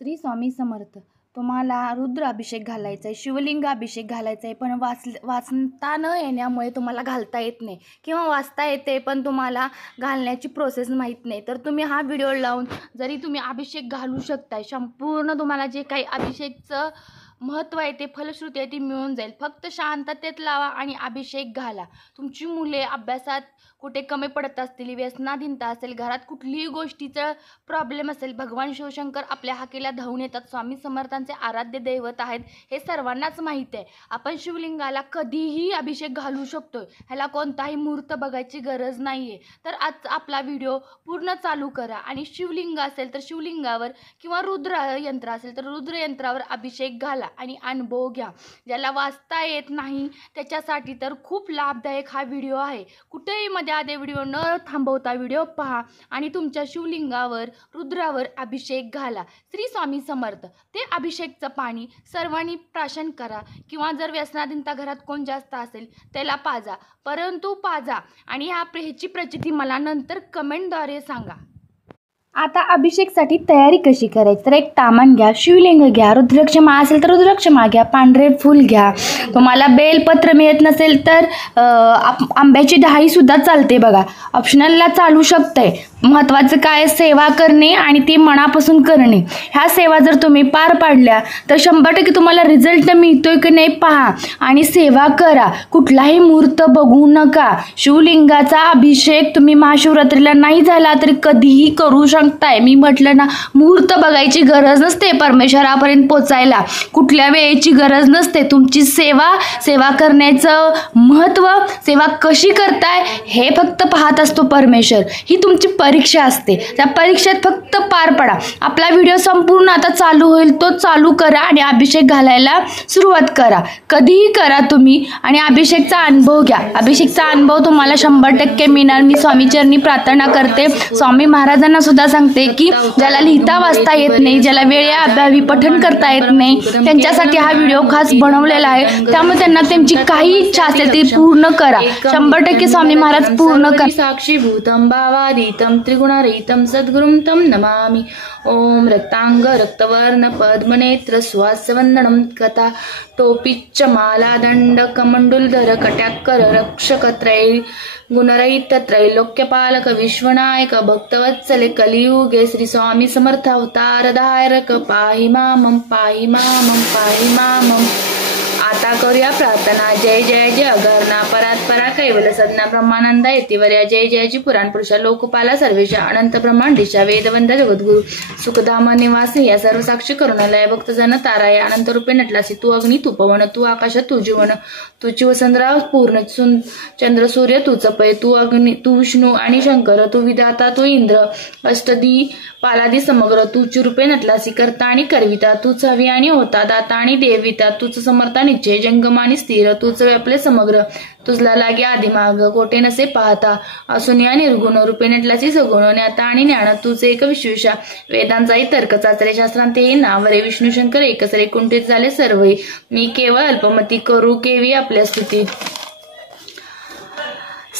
श्री स्वामी समर्थ. तुम्हाला रुद्र अभिषेक घालायचा आहे, शिवलिंग अभिषेक घालायचा आहे, पण वाचता न येण्यामुळे तुम्हाला घालता येत नाही किंवा वाचता येते पण तुम्हाला घालण्याची प्रोसेस माहीत नाही, तर तुम्ही हा व्हिडिओ लावून जरी तुम्ही अभिषेक घालू शकताय. संपूर्ण तुम्हाला जे काही अभिषेकचं महत्त्व आहे ते फलश्रुती आहे ती मिळून जाईल. फक्त शांततेत लावा आणि अभिषेक घाला. तुमची मुले अभ्यासात कुठे कमी पडत असतील, व्यसनाधीनता असेल, घरात कुठलीही गोष्टीचा प्रॉब्लेम असेल, भगवान शिवशंकर आपल्या हाकेला धावून येतात. स्वामी समर्थांचे आराध्य दैवत आहेत हे सर्वांनाच माहीत आहे. आपण शिवलिंगाला कधीही अभिषेक घालू शकतोय, ह्याला कोणताही मुहूर्त बघायची गरज नाही आहे. तर आज आपला व्हिडिओ पूर्ण चालू करा आणि शिवलिंग असेल तर शिवलिंगावर किंवा रुद्र यंत्र असेल तर रुद्र यंत्रावर अभिषेक घाला आणि अनुभव घ्या. ज्याला वाचता येत नाही त्याच्यासाठी तर खूप लाभदायक हा व्हिडिओ आहे. कुठेही मध्ये आधी व्हिडिओ न थांबवता व्हिडिओ पहा आणि तुमच्या शिवलिंगावर रुद्रावर अभिषेक घाला. श्री स्वामी समर्थ. ते अभिषेकचं पाणी सर्वांनी प्राशन करा किंवा जर व्यसनाधीनता घरात कोण जास्त असेल त्याला पाजा, परंतु पाजा आणि ह्याची प्रचिती मला नंतर कमेंटद्वारे सांगा. आता अभिषेकसाठी तयारी कशी करायची, तर एक तामण घ्या, शिवलिंग घ्या, रुद्राक्ष माळ असेल तर रुद्राक्ष माळ घ्या, पांढरे फूल घ्या. तुम्हाला बेलपत्र मिळत नसेल तर आंब्याची डहाळीसुद्धा चालते बघा, ऑप्शनलला चालू शकते. महत्त्वाचं काय, सेवा करणे आणि ती मनापासून करणे. ह्या सेवा जर तुम्ही पार पाडल्या तर 100% तुम्हाला रिझल्ट मिळतोय की नाही पहा आणि सेवा करा. कुठलाही मुहूर्त बघू नका. शिवलिंगाचा अभिषेक तुम्ही महाशिवरात्रीला नाही झाला तरी कधीही करू शकताय. मी म्हटलं ना, मुहूर्त बघायची गरज नसते परमेश्वरापर्यंत पोचायला, कुठल्या वेळेची गरज नसते. तुमची सेवा करण्याचं महत्त्व, सेवा कशी करताय हे फक्त पाहत असतो परमेश्वर. ही तुमची परीक्षा असते, त्या परीक्षेत फक्त पार पडा. आपला व्हिडिओ संपूर्ण आता चालू होईल, तो चालू करा आणि अभिषेक घालायला सुरुवात करा. कधीही करा तुम्ही आणि अभिषेकचा अनुभव घ्या. अभिषेकचा अनुभव तुम्हाला 100% मिळणार. मी स्वामीचरणी प्रार्थना करते. स्वामी महाराजांना सुद्धा सांगते की ज्याला लिहिता वाचता येत नाही, ज्याला वेळेअभावी पठण करता येत नाही, त्यांच्यासाठी हा व्हिडिओ खास बनवलेला आहे. त्यामुळे त्यांना त्यांची काही इच्छा असेल ती पूर्ण करा. 100% स्वामी महाराज पूर्ण करा. साक्षीभूतम भावातीतम त्रिगुणारहितम सद्गुरुं तम नमामि. ओम रक्तांग रक्तवर्ण पद्मनेत्र स्वासवंदनम कथा टोपीच्च माला दंड कमंडुलधर कट्याकर रक्षकत्रय गुणरहित त्रैलोक्यपालक विश्वनायक भक्तवत्सले कलियुगे श्री स्वामी समर्थ अवतार धारक पाहि मामं पाहि मामं पाहि मामं. आता करूया प्रार्थना. जय जय जय अगर्णा परात्परा कैवल सज्ञा ब्रह्मानंदा येतिवर्या. जय जयची पुराण पुरुषा लोकपाला सर्वेशा अनंत ब्रह्मांडीशा वेदवंत जगद्गुरु सुखधाम निवासी या सर्व साक्षी करुणालय भक्तजन ताराया अनंत रूपे नटलासी. तू अग्नी तू पवन तू आकाश तू जीवन तुची वसंतराव पूर्ण चंद्र सूर्य तूच पै. तू अग्नी तू विष्णू आणि शंकर तू विधाता तू इंद्र अष्टदी पालादी समग्र तूची रूपे नटलासी. करता आणि करविता तूच हवी आणि होता दाता आणि देविता तूच समर्था निश्चय जंगम आणि स्थिर तूच व्यापले समग्र. तुझला लागे आदिमाग कोटे नसे पाहता असून या निर्गुण रूपे नटलासी सगुण ज्ञाता आणि ज्ञान तूच एक विश्वेशा. वेदांचाही तर्क चाचरे शास्त्रांतेही नावरे विष्णू शंकर एकसरे कुंठित झाले सर्वही. मी केवळ अल्पमती करू केवी आपल्या स्तुती.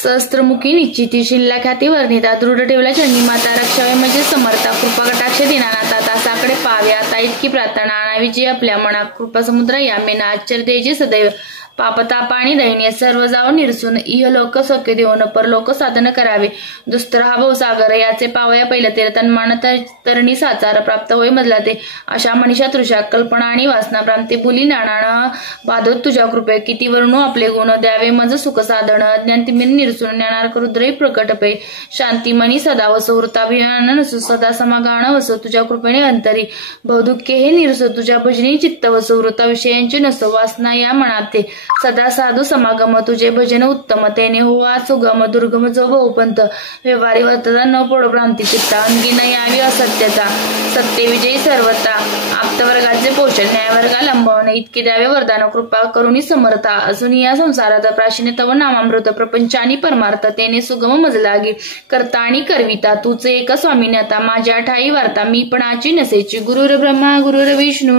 सहस्त्रमुखी निश्चिती शिल्ला ख्याती वर्णिता दृढ ठेवला चंडी माता रक्षावे म्हणजे समर्था. कृपा कटाक्ष दिनानाथा तासाकडे पाहावे आता इतकी प्रार्थना आणावी जी आपल्या मना. कृपा समुद्र यामेना आश्चर्य द्यायचे सदैव. पापताप आणि दैन्य सर्व जाऊन निरसून इहलोक सौख्य देऊन परलोक साधन करावे. दुस्तर हा भवसागर याचे पावया पहिलं ते तन्मान तरणी साचार प्राप्त होय मजला ते. अशा मनीषा तृषा कल्पना आणि वासना प्रांती बुली नाणान बाधोत तुझ्या कृपे. किती वर्णू आपले गुण द्यावे मज सुख साधन. ज्ञानतिमिर निरसून ज्ञानार्क रुद्रही प्रकट पै. शांतिमनी सदा वसो वृताभिमान नसो सदा समागान वसो तुझ्या कृपेने अंतरी. बहुदुःखे हे निरसो तुझ्या भजनी चित्त वसो वृता विषयांची नसो वासना या मनात ते. सदा साधू समागम तुझे भजन उत्तम तेने हो आज सुगम दुर्गम जो बहुपंथ. व्यवहारी वर्तता न पोड भ्रांती चित्ता अंगी न यावी असत्यता. सत्य विजयी सर्वता आप्तवर्गाचे पोषण न्यायवर्गा लंबवणे इतके द्यावे वरदान. कृपा करुणी समर्था असून या संसारात प्राशिने तव नामामृत प्रपंच आणि परमार्थ तेने सुगम मजलागी. करता आणि करविता तूचे एक स्वामीन्यता माझ्या ठाई वार्ता मी पणाची नसेची. गुरुर ब्रह्मा गुरुर विष्णू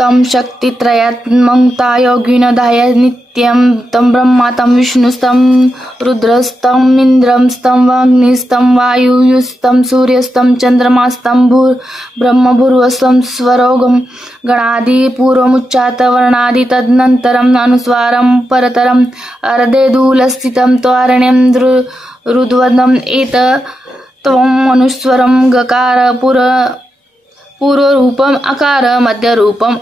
तं शक्तित्रयात्मकता योगिनधाय नित्यं तं ब्रह्मा तं विष्णुस्तं रुद्रस्तं इन्द्रस्तं अग्निस्तं वायुस्तं सूर्यस्तं चन्द्रमास्तं ब्रह्मभूर्वस्तं स्वरोगं गणादि पूर्वमुच्चात वर्णादि तदनन्तरम् अनुस्वारं परतरम् अर्धेदूलस्थितं त्वारण्यं रुद्वदम् एत त्वम् अनुस्वरं गकार पूर्वरूपम अकार मध्यरूपम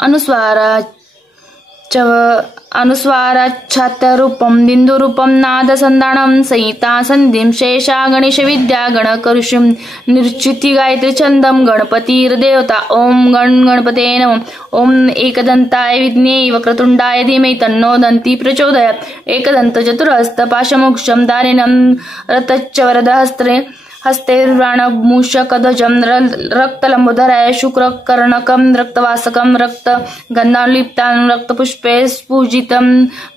अनुस्वाराच्छात्यरूपम बिंदुरूपम नादसंधानं संहिता संधिं शेषा गणेश विद्या गणकऋषिं निर्चिती गायत्री छंदम गणपतिर्देवता ओम गणपते नमः ओम एकदंताय विद्महे वक्रतुंडाय धीमहि तन्नो दन्ती प्रचोदयात् एकदंत चतुरहस्त पाशमोक्षं दारिणं रतच्च वरदहस्ते हस्तेर्वाणमूषकध्वजं रक्तलंबोदराय शुक्रकर्णकं रक्तवासकं रक्तगन्धानुलिप्तान् रक्तपुष्पे स्फुजितं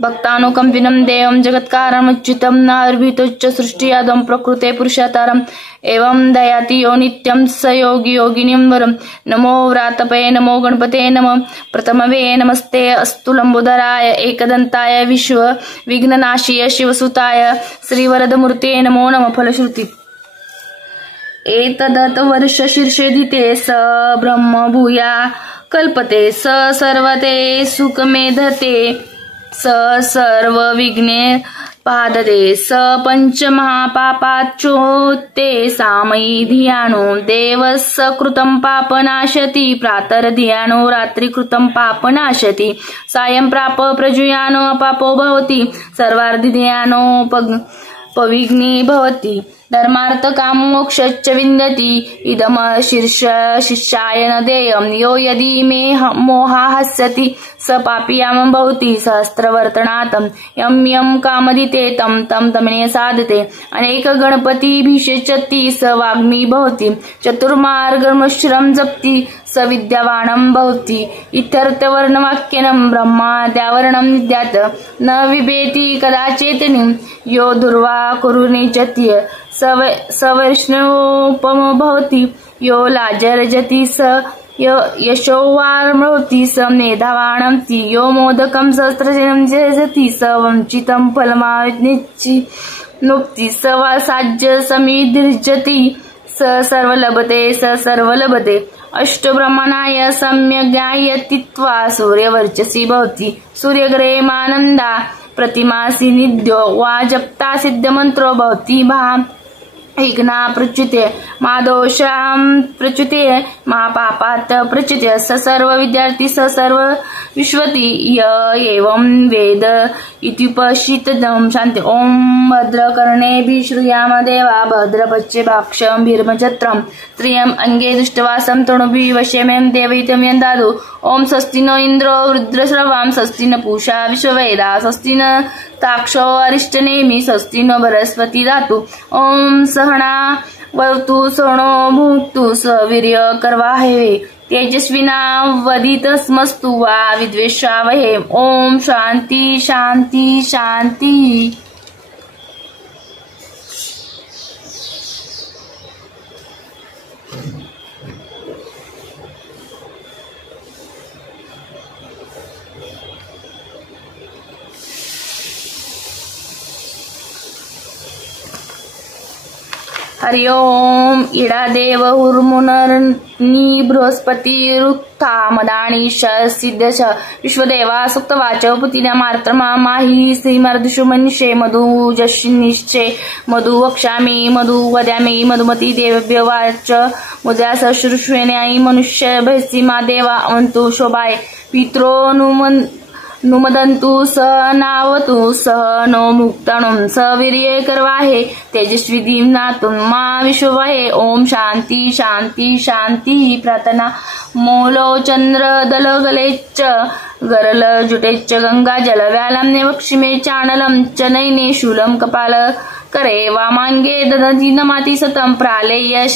भक्तानुकम्पिनं देवं जगत्कारणमुच्चितं नार्भितोच्च सृष्टियादं प्रकृते पुरुषातारम् एवं दयाति यो नित्यं स योगी योगिनीं वरं नमो व्रातपये नमो गणपते नमः प्रथमवे नमस्ते अस्तु लंबोदराय एकदंताय विश्व विघ्ननाशीय शिवसुताय श्रीवरदमूर्ते नमो नमः फलश्रुती एतदत वर्ष शीर्षेदिते स ब्रह्म भूया कल्पते स सर्वते सुखमेधते स सर्व विघ्ने पादते स पंचमहापापाच्योते सामयी धियानो देवस कृतं पापनाशति प्रातर्धियानो रात्रिकृतं पापनाशति सायं प्राप प्रजुयानो अपापो भवति सर्वार्धिधियानो पविघ्ने भवति धर्मार्थ काम मोक्षश्च विन्दति इदम शिष्याय न देयं यो यदि मे मोहा हस्यति स पापीयामं भवति सहस्रवर्तनातं यं यं कामदिते तं तं तमने साधते अनेक गणपतिभिषेचति स वाग्मी भवति चतुर्मार्गमश्रम जप्ति स विद्यावानं भवति इत्यर्थवर्णवाक्यनं ब्रह्माद्यावरणं विद्यात् न विभेति कदाचित् यो दुर्वा कुरुनिचति स वैष्णवोपमो भवति यो लाजरजति स यशोवार्मोति स मेधावाणं यो मोदकं सहस्रजनं जयति स वंचितं फलमाप्नोति स साज्य समिधिर्जति स सर्वलभते अष्टब्रह्मणाय सम्यग्ज्ञायतित्वा सूर्यवर्चसि भवति सूर्यग्रहे प्रतिमासि निद्यो वा जप्ता सिद्धमन्त्रो भवति विघ्ना प्रच्युते मा दोषां प्रच्युते मा पापात् प्रच्युते स सर्व विद्यार्थी स सर्व विश्वति य एवं वेद इत्युपशितम् शान्ति ओम भद्रकर्णेभिः श्रूयाम देवा भद्रपच्चे भाक्षं भीर्मचत्रं त्रियम् अंगे दुष्टवासं तणुभिः वश्यमें देवहितं यन्दादु ओम स्वस्ति नो इन्द्रो रुद्रस्रवां स्वस्ति न पूषा विश्ववेदा स्वस्ति न ताक्षो अरिष्टनेमि स्वस्ति नो बृहस्पति धातु ओम सहना वतु सणो भुक्तु सवीर्य कर्वाहेवे तेजस्विना वदितस्मस्तु वा विद्वेषावहे ओम शांति शांति शांति। हरि ओम इडादेव हुर्मुनर्नि बृहस्पति रुक्था मदानी सिद्धश विश्वदेवा सुक्तवाच पुतिना मार्त्रमा माहि श्रीमर्दुषु मनुष्ये मधुजश्निश्चे मधु वक्ष्यामि मधु वद्यामि मधुमती देवभ्य वाच मुद्रा सश्रुष्वेण्यायि मनुष्य भैसी मा देवा अवन्तु शोभाय पित्रो नुमदन्तु स नावतु स नो मुक्तणं स वीर्ये कर्वाहे तेजस्वी दीम्नातुं मा विश्ववाहे ओम शांति शांति शांति। प्रार्थना मोलो चंद्र दलगलेच्च गरल जुटेच्च गंगा जल व्यालं वक्षिमे चाणलं च नयने शूलं कपाल करे वामांगे ददति नमाति सतं प्रालेय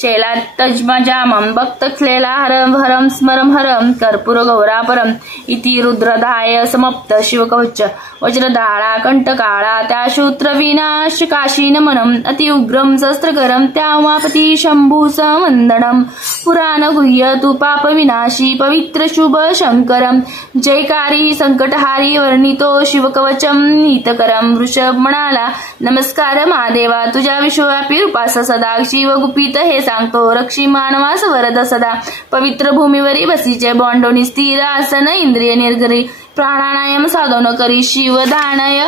शैलात्तज्मजामं भक्तक्लेलाहरं हरं स्मरं हरं कर्पूरगौरापरं इति रुद्रदाय समप्त शिवकवच वज्रदाळा कंठकाळा त्या शूत्र विनाश काशीनमनम् अति उग्रं शस्त्रकरं त्यामापति शंभु संवन्दनं पुराण गुह्य तु पाप विनाशी पवित्र शुभ शंकरं जयकारी संकटहारी वर्णितो शिवकवचम हितकरं वृषभ म्हणाला, नमस्कार महादेवा, तुझ्या विश्वव्यापी रूपास सदा शिव गुपित हे सांगतो. रक्षी मानवास वरद सदा पवित्र भूमीवरी बसीचे बॉन्डोनी स्थिर आसन इंद्रिय निर्गरी प्राणायाम साधन करी शिवधानय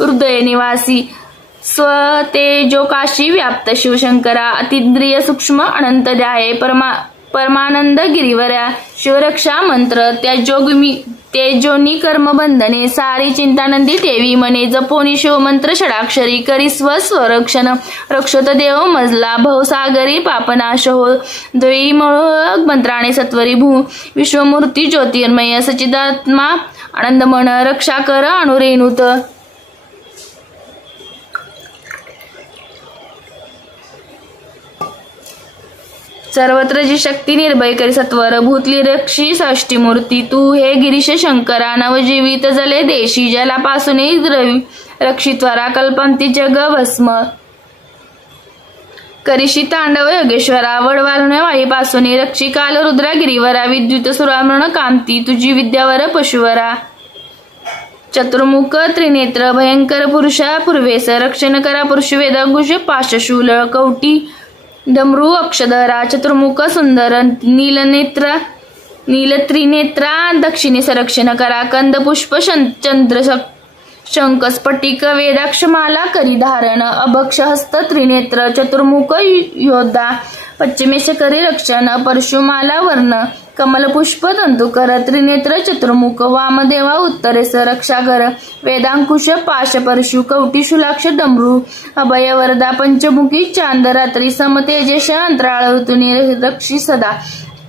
हृदय निवासी स्वतेजो काशी व्याप्त शिवशंकरा अतिंद्रिय सूक्ष्म अनंत ध्याये परमानंद गिरीवरा शिवरक्षा मंत्र तेजोनी कर्मबंधने सारी चिंतानंदी ठेवी मने जपोनी शिवमंत्र षडाक्षरी करी स्वरक्षण रक्षत देव मजला भवसागरी पापनाश हो द्वयी मंत्राणे सत्वरी भू विश्वमूर्ती ज्योतिर्मय सचिदात्मा आनंदमन रक्षा कर अनुरेणुत सर्वत्र जी शक्ती निर्भय करी सत्वर भूतली रक्षी षष्टी मूर्ती तू हे गिरीश शंकरा नवजीवित जले देशी जलापासून द्रवी रक्षित्वरा कल्पंती जग भस्म करिशी तांडव योगेश्वरा वडवालने वाळीपासून रक्षी काल रुद्रा गिरीवरा विद्युत सुरामृण कांती तुझी विद्यावर पशुवरा चतुर्मुख त्रिनेत्र भयंकर पुरुषा पूर्वेस रक्षण करा पुरुष वेदघुष पाशशूल कवटी डमरू अक्षधरा चतुर्मुख सुंदर नीलत्रिनेत्रा दक्षिणे संरक्षण करा कंद पुष्प चंद्र शंख स्फटिक वेदाक्षमाला करी धारण अभक्ष हस्त त्रिनेत्र चतुर्मुख योद्धा पश्चिमेश करी रक्षण परशुमाला वर्ण कमलपुष्प तंतुकर त्रिनेत्र चतुर्मुख वामदेवा उत्तरेस रक्षा कर वेदांकुश पाश परशु कवटी शुलाक्ष डमरू अभय वरदा पंचमुखी चांद रात्री समतेजश अंतराळ ऋतुनी रक्षी सदा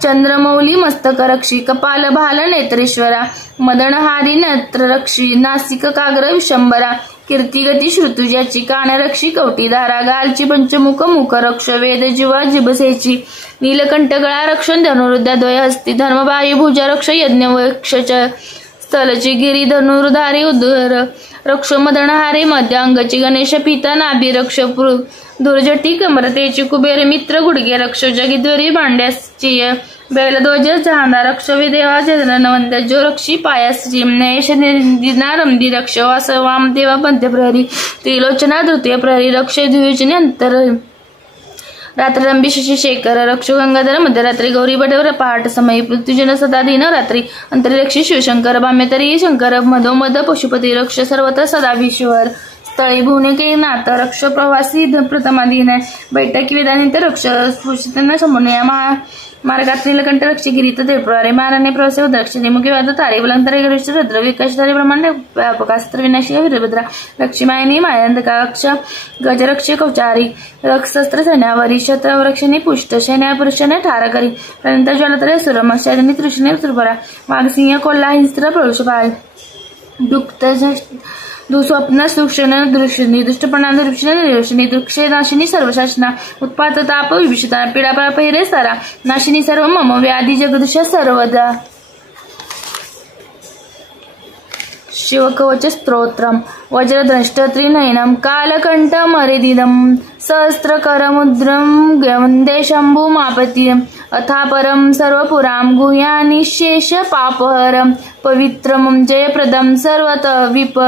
चंद्रमौली मस्तक रक्षी कपाल भाल नेत्रेश्वरा मदनहारी नेत्र रक्षी नासिक काग्र विशंबरा कीर्तिगती श्रुतुजाची कानरक्षी कवटीधारा गालची पंचमुख मुख रक्ष वेद जीवा जिबसेची नीलकंठगळा रक्षण धनुर्द्या द्वय हस्ती धर्मबाई भुजा रक्ष यज्ञ वक्ष स्थलची गिरी धनुर्धारी उदर रक्ष मदनहारी मध्य अंगची गणेश पिता नाभी रक्ष दुर्जटी कमरतेची कुबेर मित्र गुडगे रक्ष जगिद्वरी भांड्याची बैलध्वज जहांदा रक्ष विदेवा चंद्रनवंत जो रक्षी पायासची नयेश दिना रमदी रक्ष वास वामदेवा पंथ प्रहरी त्रिलोचना तृतीय प्रहरी रक्ष द्विजने अंतर रात्ररंबी शशिशेखर रक्ष गंगाधर मध्यरात्री गौरी बटवर पहाट समयी पृथ्वीजन सदा दिन रात्री अंतरिरक्षी शिवशंकर भाम्यतरी शंकर मधोमध पशुपती रक्ष सर्वत्र सदाभीश्वर स्थळी भुवनेके नाथ रक्ष प्रवासी प्रथमाधीन बैठकी वेदांत रक्ष स्फुषितांना संपूर्ण या मार्गात नीलकंठ रक्षी गिरीत त्रिपुरारी माराने प्रवासी दक्षिणे मुखी वाद तारे बलंतरे गरिष्ठ रुद्र विकासधारी ब्रह्मांड व्यापकास्त्र विनाशी वीरभद्रा रक्षिमायनी मायांधका रक्ष गजरक्ष कवचारी रक्षस्त्र सैन्यावरी शत्रवरक्षिणी पुष्ट सैन्या पुरुषाने ठार करी पर्यंत ज्वालतरे सुरमशाजनी तृष्णे त्रिपुरा वाघसिंह कोल्हा हिंस्त्र प्रवेशपाय दुक्त दुस्वप्न सुक्षण दृष्टिनी दुष्टपणा दुर्विषणी दुक्षेनाशिनी सर्वशासना उत्पात ताप विभीषिता पीडापाप हिरे सारा नाशिनी सर्व मम व्याधी जगदुष सर्वदा शिवकवच स्तोत्रम वज्रद्रष्ट त्रिनयनम कालकंठ मरेदिदम सहस्त्रकरमुद्रम वंदे शंभु मापतिम अथापरम सर्वपुराम गुह्यानि शेष पापहरम पवित्रम जयप्रदम सर्वत विप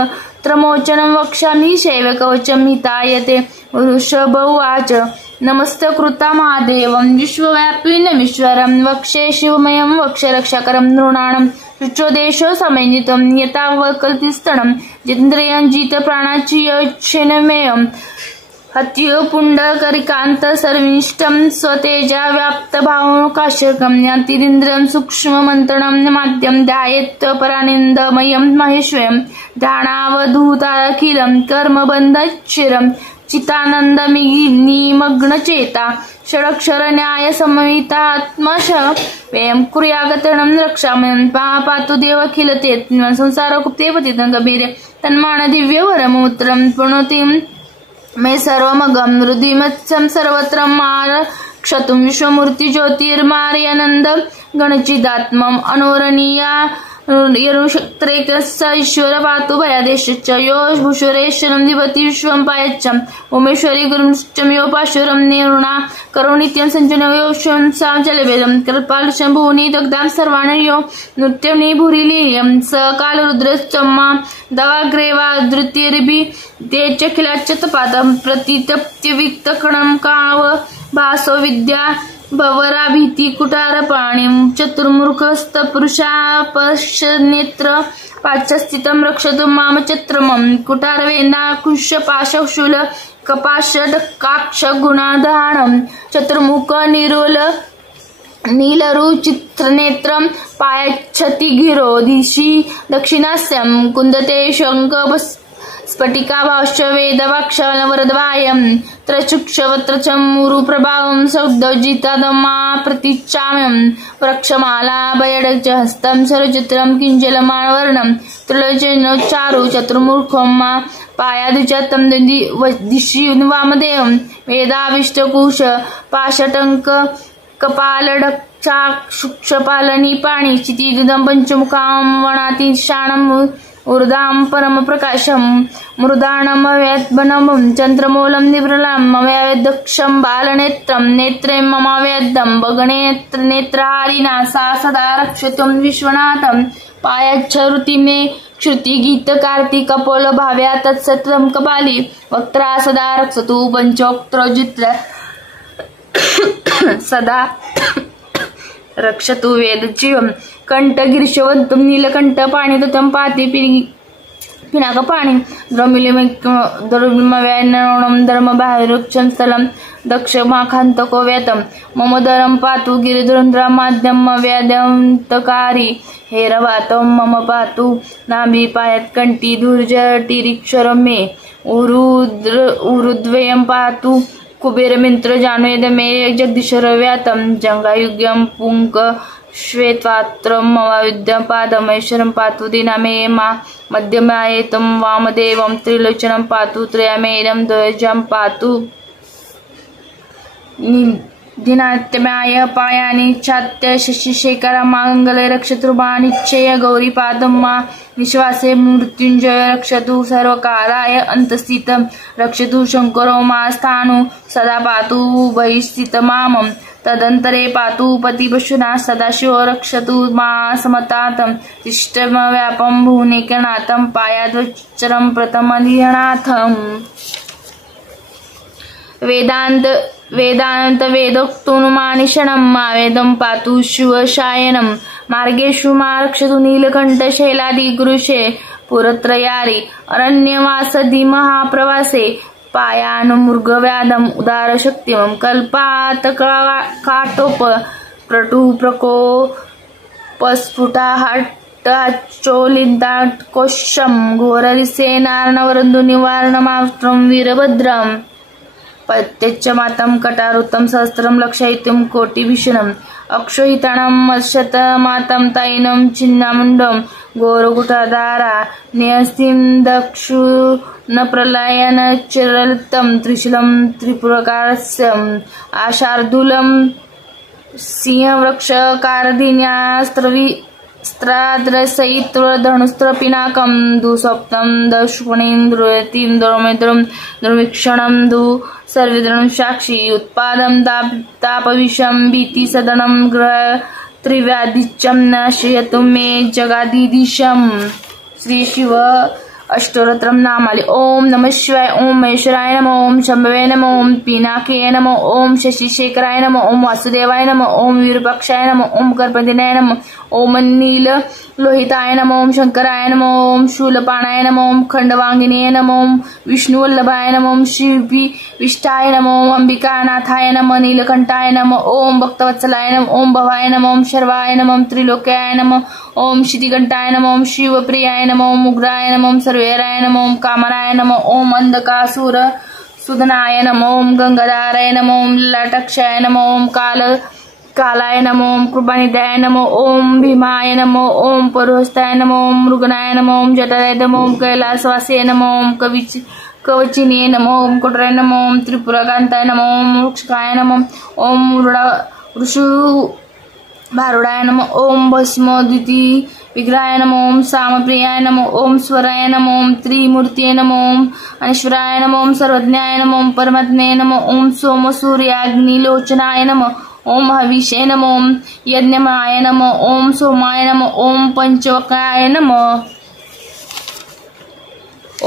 त्रमोचनं वक्ष्यामि शैवकवचं हितायते वृषभवाच नमस्तकृता महादेवं विश्वव्यापिनमीश्वरं वक्षे शिवमयं वक्षरक्षकरं नृणां शुचोदेशो समन्वितं यथावकल्पिस्तनं जितेन्द्रियं प्राणाची यच्छेनमेयं हत्यो पुंडकरिकांत सर्विष्टं स्वतेजा व्याप्त भावकाशकं यतिरिन्द्रं सूक्ष्म मंत्रणं माद्यं ध्यायेत् परानन्दमयं महेश्वरं ध्यानावधूताखिलं कर्मबन्धच्छिरं चितानंद निमग्नचेता षडक्षर न्याय समवितात्मश वेयं कुर्यागतनं रक्षामयं पापातु देवखिलते संसारकुप्ते पतितं गभीरे तन्मान दिव्य वरमूत्रं पुनोतिं मे सर्वमगं हृदिमत्सं सर्वत्र मार क्षतुम विश्वमूर्ती ज्योतिर्मार्यानंद गणचिदात्मम अनोरणीया यरुषत्रेकस्य ईश्वर पातु भयादेशच्च योष भूषुरेश्वरं दिवति विश्वं पायच्च उमेश्वरी गुरुश्चम्यो पाशुरं निरुणा करुणित्यं संजनयोषं सां जलभेदं कल्पालशं भुवनि दग्धां सर्वाणयो नृत्यं निभुरिलीयं स कालरुद्रश्चम्मा दवाग्रेवादृतिर्भि ते चखिलाच्च तपातं प्रतितप्त्यविक्तकणं काव भासो विद्या भवरा भीती कुटार पाणिं चतुर्मुखस्तपुरुषा पश्यनेत्र पाचस्थितं रक्षतु माम चत्रमं कुटारवेना कुशपाशशूल कपाश डक्काक्ष गुणाधारणं चतुर्मुख निरोल नीलरुचित्रनेत्रं पायच्छति गिरोधिषि दक्षिणास्यं कुन्दते शङ्ख स्फटिकाभाष्य वेदवाक्षवरद्वायं त्रचुक्षवत्रचं मुरुप्रभावं सौद्धजितादमा प्रतिच्चाम्यं वृक्षमाला भयडच हस्तं सरचित्रं किञ्जलमाणवर्णं त्रिलोचनोच्चारु चतुर्मुखं मा पायादिचतं दिशि वामदेवं वेदाविष्टकुश पाशटङ्क कपालडक्षाक्षपालनी पाणी चितिदुदं पञ्चमुखां वणाति शाणं ऊर्धां परमप्रकाशं मृदाणमव्यद्बनमं चन्द्रमूलं निवृलं अव्यदक्षं बालनेत्रं नेत्रे ममाव्यद्दं भगनेत्रहारिणा सा सदा रक्षतुं विश्वनाथं पायच्छरुति मे श्रुतिगीतकार्तिकपोल भाव्या तत्सत्त्वं कपाली वक्त्रा सदा रक्षतु पञ्चोक्त्रजित्र सदा रक्षतु वेदजीवं कंठगिरिशवन्तं नीलकंठ पाणिदत्तं पाति पिनाकपाणि द्रमिलिमव्यानोणं धर्मबाहिरुक्षं स्थलं दक्षमाखान्तको व्यतं मम दरं पातु गिरिधुरन्ध्रमाद्यमव्याद्यन्तकारी हेरवातं मम पातु नाभिपायत्कण्ठी धूर्जटिरीक्षरं मे उरुद्वयं पातु कुबेरमित्र जानुयद मे जगदीश्वरव्यातं जंगायुग्यं पुंक श्वेत्वात्रं ममाविद्यं पादमेश्वरं पातु दिनामे मा मध्यमायेतं वामदेवं त्रिलोचनं पातु त्रयामेनं द्वयजं पातु दिनात्यमाय पायानि चात्य शशिशेखरमाङ्गले रक्षतृमानिच्छय गौरीपादं मा विश्वासे मृत्युंजय रक्षतु सर्वकालाय अन्तस्थितं रक्षतु शङ्करो मा स्थाणु सदा पातु बहिस्थितमामं तदन्तरे पातु पतिपशुना सदाशिवो रक्षतु मा समतातं तिष्ठमव्यापं भुवनेकनाथं पायाद्वच्चरं प्रथमधिनाथम् वेदांत वेदोक्तुनुमानिषणं मा वेदं पातु शिवशायनं मार्गेषु मा रक्षतु नीलकण्ठ शैलादि गुरुषे पुरत्रयारि अरण्यवासदि महाप्रवासे पायानुमृगव्याधम् उदारशक्तिमं कल्पातकाटोप प्रटुप्रकोपस्फुटाट्टचोलिताट्कोशं घोररिसेनार्णवरन्दुनिवारणमात्रं वीरभद्रम् पत्यच्च मातं कटारुतं सहस्रं लक्षयितुं कोटिभीषणम् अक्षोहिताणं मत्शतमातं तायिनं छिन्नामुण्डं घोरकुटाधारा न्यस्तिं दक्षुणप्रलयनचरलितं त्रिशूलं त्रिपुरकारस्यम् आशार्दूलं सिंहवृक्षकारदिन्यास्त्राद्रसयित्वधनुस्त्रपिनाकं दुःस्वप्नं दशुपणीन्द्रुयतीं द्रौमेन्द्रं दुर्वीक्षणं सर्वद्रं साक्षी उत्पादं तापविषं भीतिसदनं ग्रह त्रिव्याधिचं नाशयतु मे जगादिदिशम् श्री शिव अष्टोत्तरं नामावली ओम नमः शिवाय ओम महेश्वराय नमः ओम शंभवे नमः ओम पिनाके नमः ओम शशिशेखराय नमः ओम वासुदेवाय नमः ओम विरूपाक्षाय नमः ओम कर्पदिनाय नमः ओम नील लोहिताय नमः ओम शंकराय नमः ओम शूलपाणाय नमः ओम खंडवांगिने नमः ओम विष्णुवल्लभाय नमः ओम शिवविष्टाय नमः ओम अंबिकानाथाय नमः नीलकंठाय नमः ओम भक्तवत्सलाय नमः ओम भवाय नमः ओम शर्वाय नमः ओम त्रिलोक्याय नमः ओम शितिकंठाय नमः ओम शिवप्रियाय नमः ओम उग्राय नमः ओम सर्वेराय नमः ओम कामराय नमः ओम अंधकासुर सुदनाय नमः ओम गंगाधाराय नमः ओम ललाटाक्षाय नमः ओम कालाय नमः ओम कृपानिधाय नमः ओम भीमाय नमः ओम परुहस्ताय नमः ओम मृगनाय नमः ओम जटाय नमः ओम कैलासवासाय नमः ओम कवचिने नमो, ओम कोटराय नमो, ओम त्रिपुराकांताय नमो, ओम वृक्षकाय नमो, ओम ऋषु भारुडाय नमो, ओम भस्मोदिती विग्रहाय नमो, ओम सामप्रियाय नमो, ओम स्वराय नमो, ओम त्रिमूर्तीय नमो, ओम अनेश्वराय नमो, ओम सर्वज्ञाय नमो, ओम परमात्मे नमो, ओम सोम सूर्याग्निलोचनाय नमो, ओम हविषे नमो, ओम यज्ञमाय नमो, ओम सोमाय नमो, ओम पंचवकाय नमो,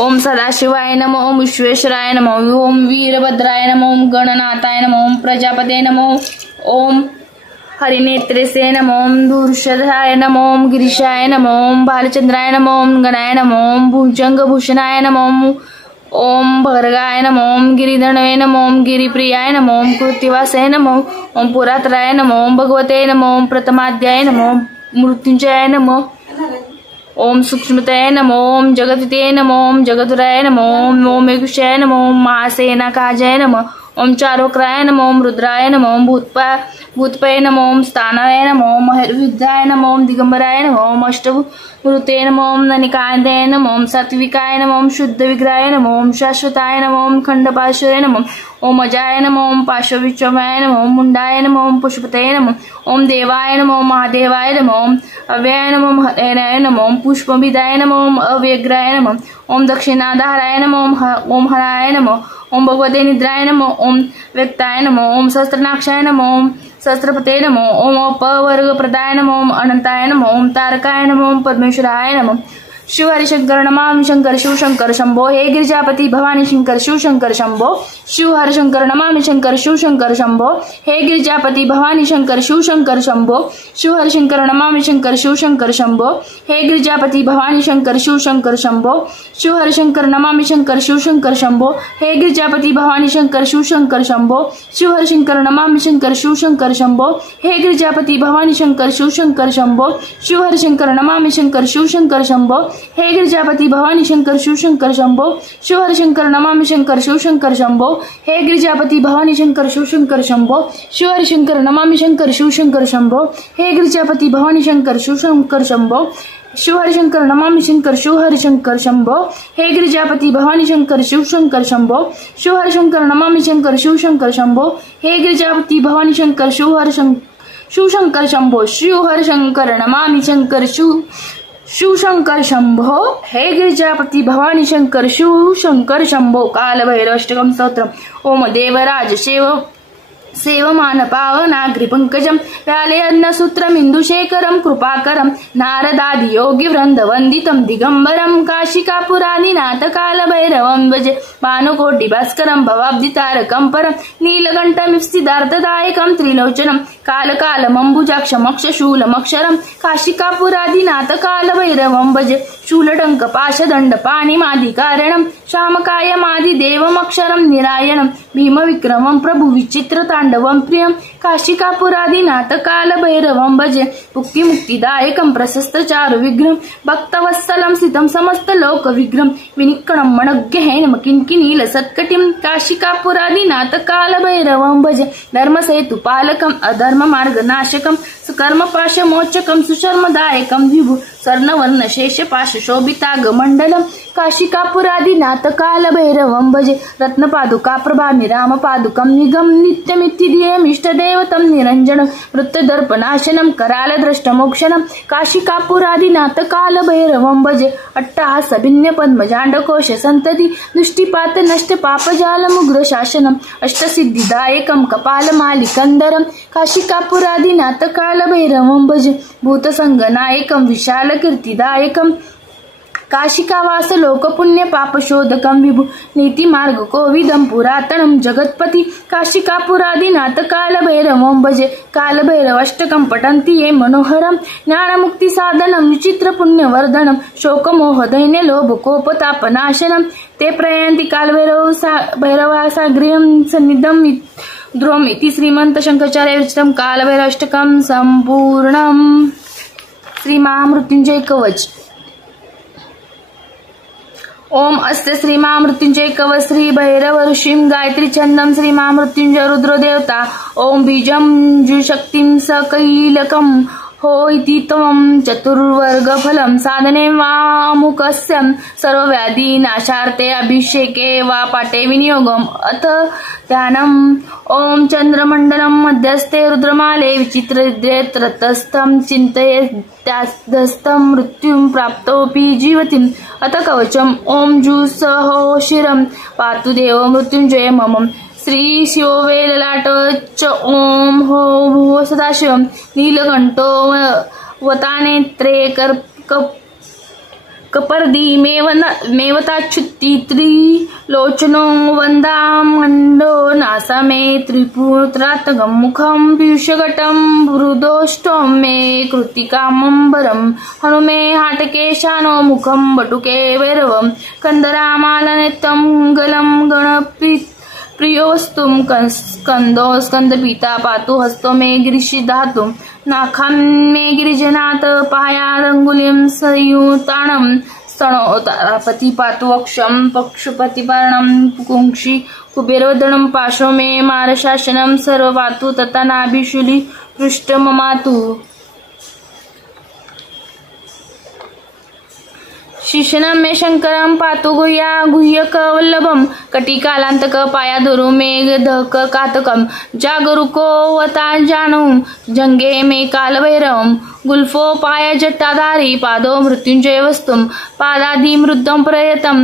ओम सदाशिवाय नमो, ओम विश्वेश्वराय नमो, ओम वीरभद्राय नमो, ओम गणनाथाय नमो, ओम प्रजापते नमो, ओम हरिनेत्रेसे नमो, ओम धूर्षधाय नमो, ओम गिरीशाय नमो, ओम भालचंद्राय नमो, ओम गणाय नमो, ओम भुजंगभूषणाय नमो, ओम भर्गाय नमो, ओम गिरिधणवे नमो, ओम गिरिप्रियाय नमो, ओम कृत्तिवासाय नमो, ओम पुरातराय नमो, ओम भगवते नमो, ओम प्रथमाध्याय नमो, ओम मृत्युंजयाय नमो, ओम सूक्ष्मतये नमो, ओम जगद्विते नमो, ओम जगदुराय नमो, ओम मेघुषाय नमो, ओम महासेनाकाजय नमो, ओम चारोक्राय नमो, ओम रुद्राय नमो, ओम भूतपये नमो, ओम स्थानवे नमो, ओम महेरुद्राय नमो, ओम दिगंबराय नमो, ओम अष्टभूते नमो, ओम ननिकांताय नमो, ओम सात्विकाय नमो, ओम शुद्ध विग्रहाय नमो, ओम शाश्वताय नमो, ओम खंडपाशुरे नमो, ओम अजाय नमो, ओम पार्श्वविश्वमाय नमो, ओम मुंडाय नमो, ओम पुष्पतये नमो, ओम देवाय नमो, ओम महादेवाय नमो, ओम अव्ययाय नमो, ओम हरेराय नमो, ओम पुष्पविदाय नमो, ओम अव्यग्राय नमो, ओम दक्षिणाधाराय नमो, ओम हराय नमो, ओम भगवते निद्राय नमो, ओम व्यक्ताय नमो, ओम सहस्त्रनाक्षाय नमो, ओम सहस्त्रपते नमो, ओम अपवर्गप्रदाय नमो, ओम अनंताय नमो, ओम तारकाय नमो, ओम पद्मेश्वराय नमो, शिव हरिशंकर नमामि शंकर शिव शंकर शंभो, हे गिरिजापती भवानी शंकर शिव शंकर शंभो, शिव हरिशंकर नमामि शंकर शिव शंकर शंभो, हे गिरिजापती भवानी शंकर शिव शंकर शंभो, शिव हरिशंकर नमामि शंकर शिव शंकर शंभो, हे गिरिजापती भवानी शंकर शिव शंकर शंभो, शिव हरिशंकर नमामि शंकर शिव शंकर शंभो, हे गिरिजापती भवानी शंकर शिव शंकर शंभो, शिव हरिशंकर नमामि शंकर शिव शंकर शंभो, हे गिरिजापती भवानी शंकर शिव शंकर शंभो, शिव हरिशंकर नमामि शंकर शिव शंकर शंभो, हे गिरिजापती भवानी शंकर शिव शंकर शंभो, शिव हरिशंकर नमामि शंकर शिव शंकर शंभो, हे गिरिजापती भवानी शंकर शिव शंकर शंभो, शिव हरिशंकर नमामि शंकर शिव शंकर शंभो, हे गिरिजापती भवानी शंकर शिव शंकर शंभो, शिव हरिशंकर नमामि शंकर शिव हरिशंकर शंभो, हे गिरिजापती भवानी शंकर शिव शंकर शंभो, शिव हरिशंकर नमामि शंकर शिव शंकर शंभो, हे गिरिजापती भवानी शंकर शिव शंकर शंभो, शिव हरिशंकर नमामि शंकर शिव शंकर शंभो, हे गिरिजापती भवानी शंकर शिव शंकर शंभो. कालभैरवाष्टकं स्तोत्रम्. ओम देवराज सेवमान पावनाग्रिपङ्कजं व्यालयन्नसूत्रमिन्दुशेखरं कृपाकरं नारदादि योगिवृन्दवन्दितं दिगम्बरं काशिकापुरादिनाथ कालभैरवं भजे भानुकोटिभास्करं भवाब्धितारकं परं नीलकण्ठमिप्सितार्थदायकं त्रिलोचनं कालकालमम्बुजाक्षमक्षशूलमक्षरं काशिकापुरादिनाथ कालभैरवं भजे शूलटङ्कपाशदण्डपाणिमादिकारणं श्यामकायमादिदेवमक्षरं निरायणं भीमविक्रमं प्रभुविचित्रताण्डवं प्रियं काशिकापुरादिनाथ कालभैरवं भजे मुक्तिमुक्तिदायकं प्रशस्तचारुविग्रहं भक्तवत्सलं सितं समस्तलोकविग्रहं विनिक्कणं मणग्गहेनं किङ्किणीलसत्कटिं काशिकापुरादिनाथ कालभैरवं भजे धर्मसेतुपालकम् अधर्ममार्गनाशकं सुकर्मपाशमोचकं सुशर्मदायकं विभु स्वर्णवर्णशेषपाशशोभितागमण्डलं काशिकापुरादिनाथ कालभैरवं भजे रत्नपादुका प्रभामि रामपादुकं निगम नित्यमित्तिधियमिष्टदेवतं निरञ्जनं वृत्तदर्पनाशनं करालद्रष्टमोक्षणं काशिकापुरादिनाथ कालभैरवं भजे अट्टहासभिन्नपद्मजाण्डकोशसन्तति दुष्टिपात नष्टपापजालमुग्रशासनम् अष्टसिद्धिदायकं कपालमालिकन्दरं काशिकापुरादिनाथ कालभैरवं भजे भूतसङ्गनायकं विशालकीर्तिदायकं काशिकावास लोकपुण्यपापशोधकं विभु नीतिमार्गकोविदं पुरातनं जगत्पति काशिकापुरादिनाथ कालभैरवं भजे कालभैरवाष्टकं पठन्ति ये मनोहरं ज्ञानमुक्तिसाधनं विचित्रपुण्यवर्धनं शोकमोहदैन्यलोभकोपतापनाशनं ते प्रयान्ति कालभैरवासागृहं सन्निधं द्रोमिति श्रीमंत शंकराचार्य विरचितं कालभैरवाष्टकं संपूर्णम्. श्री महामृत्युंजय कवच. ओम अस्य श्री महामृत्युंजय कवच श्री भैरव ऋषिं गायत्री छंदम श्री महामृत्युंजय रुद्र देवता ओम बीजं जुशक्तिं सकैलकं हो इति त्वं चतुर्वर्गफलं साधने वामुकस्य सर्वव्याधिनाशार्थे अभिषेके वा पाठे विनियोगम् अथ ध्यानम् ॐ चन्द्रमण्डलं मध्यस्थे रुद्रमाले विचित्रद्रे ततस्थं चिन्तयेत्यास्थं मृत्युं प्राप्तोऽपि जीवतिम् अथ कवचम् ॐ जुसहो शिरं पातु देवो मृत्युञ्जय मम श्री शिववेललाट च ॐ हो भुव सदाशिवं नीलकण्ठो वतानेत्रे कपर्दी मेवताच्युति त्रिलोचनो वन्दामण्डो नासमे त्रिपुत्रात्मकं मुखं पीयूषघटं हृदोष्टं मे कृत्तिकामम्बरं हनुमे हाटकेशानो मुखं बटुके वैरवं कन्दरामालनेत्तं गलं गणपति प्रियोस्तुं स्कन्दो स्कन्दपीता पातु हस्तो मे गिरिशिधातु नाखां मे गिरिजनाथ पायादङ्गुलिं संयुताणं स्तनोतारापति पातु वक्षं पक्षुपतिपर्णं पुंक्षि कुबेरवदनं पाशो मे मारशासनं सर्वपातु तथा नाभिशूली पृष्ठममातु शिशनं मे शङ्करं पातु गुह्यकवल्लभं कटिकालान्तक पायादुरु मेघधक कातकं जागरुको वता जानु जङ्गे मे कालभैरवं गुल्फो पाय जट्टाधारी पादो मृत्युंजय वस्तुं पादाधिमृद्धं प्रयतं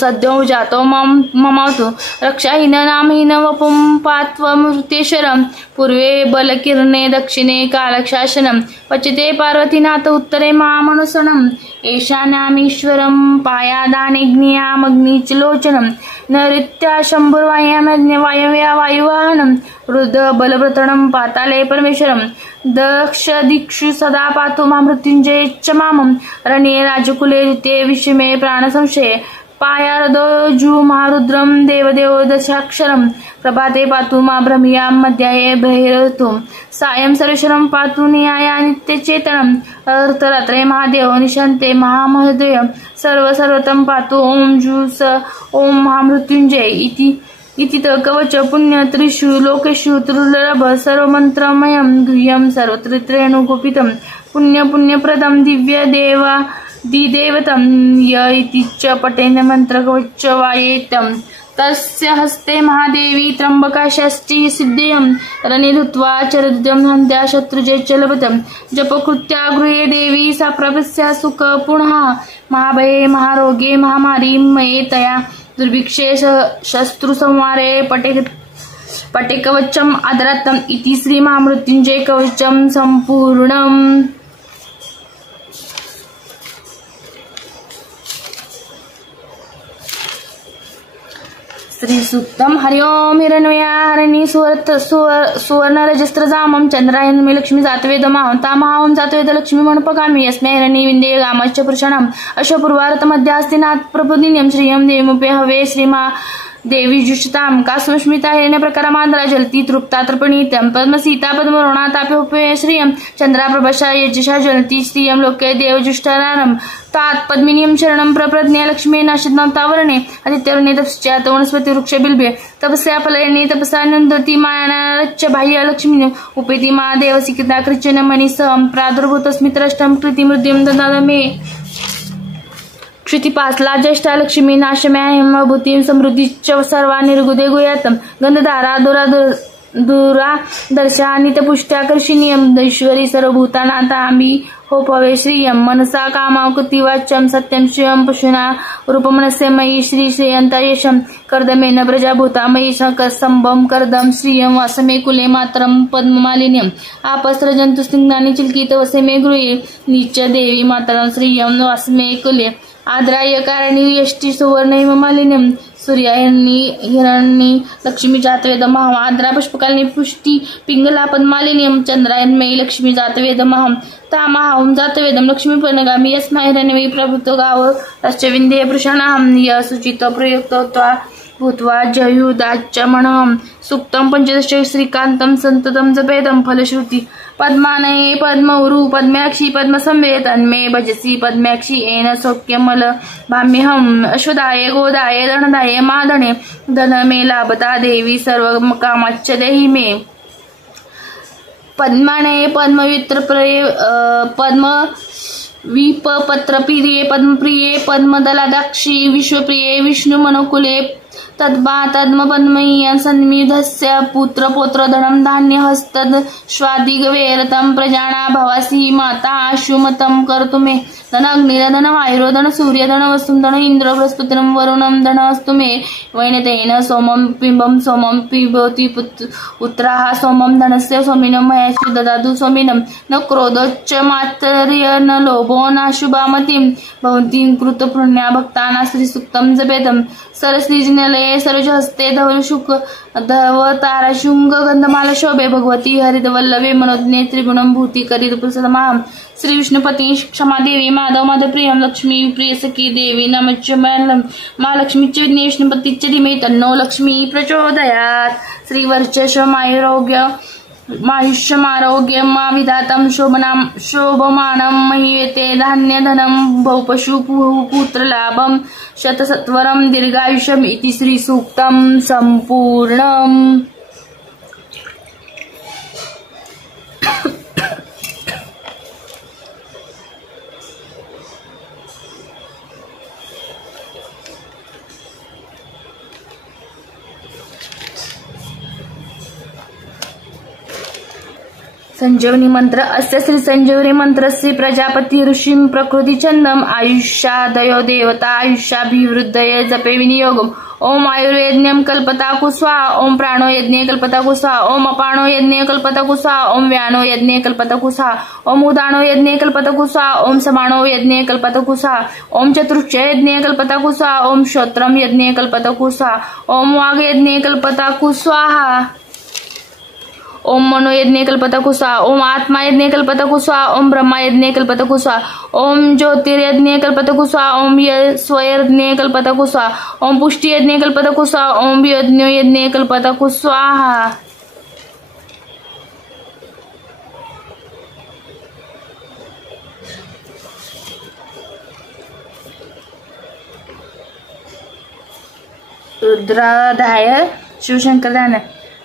सद्यो जातो ममातु रक्षाहीन नामहीन वपुं पात्वमृतेश्वरं पूर्वे बलकिरणे दक्षिणे कालशासनं पश्चिते पार्वतीनाथ उत्तरे महामनुसनं ईशान्यामीश्वरं पायादानेग्नियामग्निचलोचनं नैऋत्या शम्भुर्वायुव्या वायुवाहनं रुद्रबलप्रतणं पाताले परमेश्वरं दक्ष दिक्षु सदा पातु मा मृत्युंजय च मामं रणे राजकुले ऋते विषमे प्राणसंशये पायारदो जु महारुद्रं देवदेव दशाक्षरं प्रभाते पातु मा भ्रमियां मध्याये बहिरतुं सायं सर्वेश्वरं पातु नियाया नित्यचेतनम् अर्धरात्रे महादेव निशान्ते महामहोदय सर्वतम पातु ओम जुस ओम महामृत्युंजय इति कवच पुण्य त्रिषु लोकेषु त्रिलभ सर्वमन्त्रमयं गुह्यं सर्वत्रेणुगोपितं पुण्यप्रदं दिदेवतं य इति च पठेन मन्त्रकवच वायेतं तस्य हस्ते महादेवी त्र्यम्बकाशस्ति सिद्धेयं रणे धृत्वा चरद्रं हन्त्या शत्रुजे च लभतं जपकृत्या गृहे देवी सा प्रपस्या सुख पुनः महाभये महारोगे महामारी मये तया दुर्भिक्षे शत्रुसंहारे पटे कवचम् आदरात्तम् इति श्री महामृत्युंजय कवचम् सम्पूर्णम्। श्री सूक्तम हरि ओम हिरण्मया हरिणी सुवर्णरजस्त्रजामं चंद्रायनमे लक्ष्मी जातवेदमाहं तामाहं जातवेद लक्ष्मी मणपगामी यस्मै हिरणी विन्दे गामश्च पुरुषाणाम् अशोपूर्वारत मध्यास्तिनाथ प्रबोधिन्यं श्रियं देवीमुपे हवे श्रीमा देवी जुष्टां कास्मस्मिता हिरण्य प्रकारामाद्रा जलती तृप्ता तर्पणीतं पद्मसीता पद्मरोणा ताप्योपे श्रियं चंद्राप्रभा यजशा जलती श्रियं लोके देवजुष्टारारं तात पद्मिनीं शरणं प्रप्रज्ञा लक्ष्मी नाशदं तावरणे आदित्यवर्णे तपश्चात् वनस्पति वृक्ष बिल्बे तपस्या फलयने तपसा नन्दति मायानारच्च बाह्य लक्ष्मी उपेति मा देवसिकिता कृचन मणिसं प्रादुर्भूतस्मित्रष्टं कृतिमृद्यं ददामे क्षितिपासला ज्येष्ठा लक्ष्मी नाशम्या हेमभूतीं समृद्धीश्च सर्वा निर्गुदे गुह्यातं गंधधारा दुरा दर्शा नितपुष्ट्याकर्षिणीयं दैश्वरी सर्वभूतानाथांबी होपवे श्रियं मनसा कामाकृतिवाच्यं सत्यं शिवं पशुना रूपमनस्य मयि श्रीयन्ता यशं कर्दमेन प्रजाभूता मयि संभं कर्दं श्रियं वासमे कुले मातरं पद्ममालिन्यम् आपस्रजन्तु स्निग्धानि चिल्कित वसे मे गृहे नीच देवी मातरं श्रियं वासमे कुले आद्राय कारणि यष्टि सुवर्णैव मालिन्यं सूर्यायनी लक्ष्मी जातवेदमहं आद्रा पुष्पकालिनी पुष्टि पिंगला पद्मालिन्यं चंद्रायनमयी लक्ष्मी जातवेदमहं तामाहं जातवेदं लक्ष्मी पनगामी यस्मै हिरण्मयी प्रभुतो गाव राष्ट्रविंदे पुरुषाणां य सुचितो प्रयुक्तो भूत्वा जयुदाच्चमणं सुक्तं पंचदश श्रीकान्तं संततं जपेदं फलश्रुति पद्मानये पद्मौरु पद्माक्षी पद्मसंवे तन्मे भजसी पद्माक्षी येन सौख्यमल भाम्यहम् अश्वदाये गोदाये धनदाये माधने धन मे लाभता देवी सर्व कामाच्च देहि मे पद्मानये पद्मवित्रप्रिये पद्मविपपत्रप्रिये पद्मप्रिये पद्मदलादाक्षी विश्वप्रिये विष्णुमनुकुले तद्मपद्मय्य सन्निधस्य पुत्रपौत्रधनं धान्यहस्तद् स्वादिगवेरतं प्रजाना भवासी माता आशुमतं कर्तु मे धनग्निरधन वायुरोधन सूर्यधन वसुधन इंद्र बृहस्पतिं वरुणं धनस्तु मे वैनतेन सोमं पिबं सोमं पिबति पुत्राः सोमं धनस्य सोमिनं मयासु ददातु सोमिनं न क्रोधोच्च मात्र्य न लोभो न शुभामतिं भवन्तीं कृतपुण्या भक्तानां श्रीसूक्तं जपेतं सरस्निजनलये सरोजहस्ते धवलशुक धवतारशुंग गंधमाला शोभे भगवती हरितवल्लभे मनोज्ञे त्रिगुणं भूति करित प्रसदमां श्री विष्णुपति क्षमा देवी माधव माधवप्रियं लक्ष्मी प्रिय सखी देवी नमच्च महालक्ष्मी च विघ्ने विष्णुपति च धीमहि तन्नो लक्ष्मी प्रचोदयात् श्री वर्चस्वमायुरोग्य मायुष्यमारोग्यं विधातं शोभमानं महीयते धान्यधनं बहुपशु पुत्रलाभं शतसत्वरं दीर्घायुष्यम् इति श्रीसूक्तं सम्पूर्णम्। संजीवनी मंत्र अस्य श्री संजीवनी मंत्रस्य प्रजापति ऋषिं प्रकृति छन्दम् आयुष्यादयो देवता आयुष्याभिवृद्धये जपे विनियोगम् ओम आयुर्यज्ञं कल्पताकु स्वाहा ओम प्राणो यज्ञे कल्पताकु स्वाहा ओम अपानो यज्ञे कल्पताकु स्वाहा ओम व्यानो यज्ञे कल्पताकु स्वाहा ओम उदानो यज्ञे कल्पताकु स्वाहा ओम समानो यज्ञे कल्पताकु स्वाहा ओम चतुर्च यज्ञे कल्पताकु स्वाहा ओम श्रोत्रम यज्ञे कल्पताकु स्वाहा ओम वाग यज्ञे कल्पताकु स्वाहा ओम मनोयज्ञे कल्पताकु स्वाहा ओम आत्मा यज्ञे कल्पताकु स्वाहा ओम ब्रह्मा यज्ञे कल्पताकु स्वाहा ओम ज्योतिर्यज्ञे कल्पताकु स्वाहा ओम स्वयज्ञे कल्पताकु स्वाहा ओम पुष्टि यज्ञे कल्पताकु स्वाहा ओम यज्ञो यज्ञे कल्पताकु स्वाहा। रुद्राध्याय शिवशंकर ध्यान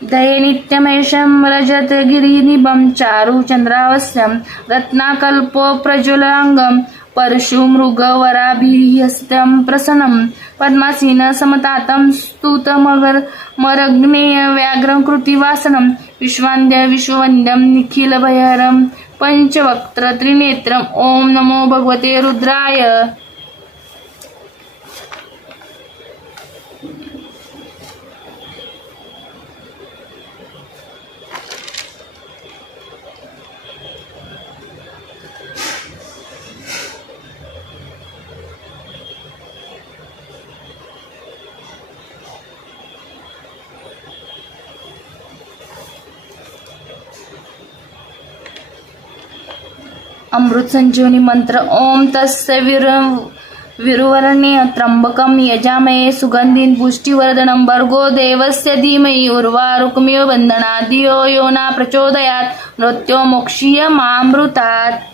दये नित्यमेशं रजत गिरिनिभं चारु चंद्रावस्यं रत्नाकल्पो प्रज्वलांगं परशु मृगवराभिहस्तं प्रसन्नं पद्मासीन समतातं स्तुतमगर मरग्नेय व्याघ्रं कृतिवासनं विश्वान्द्य विश्ववन्द्यं निखिलभयहरं पंचवक्त्र त्रिनेत्रं ओम नमो भगवते रुद्राय। अमृत संजीवनी मंत्र ओम तस्य विरुवर्ण्य त्र्यंबकं यजामहे सुगंधिं पुष्टिवर्धनं भर्गो देवस्य धीमहि उर्वारुकमिव बन्धनात् धियो यो न प्रचोदयात् मृत्यो मोक्षीयमामृतात्।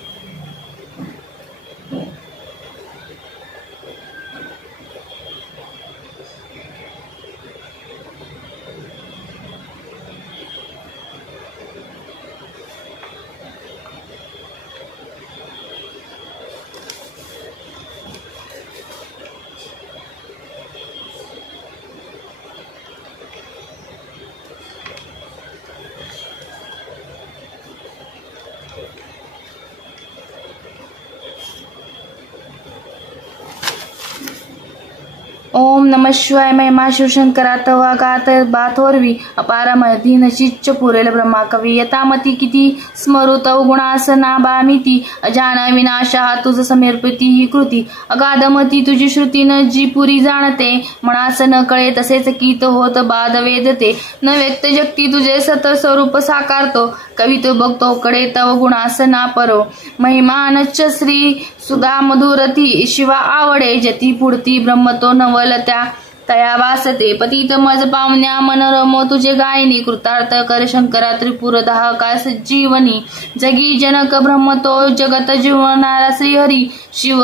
ओम नमः शिवाय महिमा शिवशंकरात वागात बाथोरवी अपार महती नशिच्च पुरेल ब्रह्मा कवी यतामती किती स्मरुत गुणासना बामिती अजान विनाशा तुझ समर्पिती ही कृती अगाधमती तुझी श्रुती न जी पुरी जाणते मनास न कळे तसेच कीत होत बाद वेदते न व्यक्त जगती तुझे सत स्वरूप साकारतो कवितो बघतो कडे तव गुणासना परो महिमानच्च श्री सुधा मधुरती शिवा आवडे जती पुढती ब्रह्मतो नवल त्या तया वासते पतित मज पावन्या मनोरमो तुझे गायनी कृतार्थ कर शंकरा त्रिपुर दाहका सज्जीवनी जगी जनक ब्रह्मतो जगत जीवनारा श्रीहरी शिव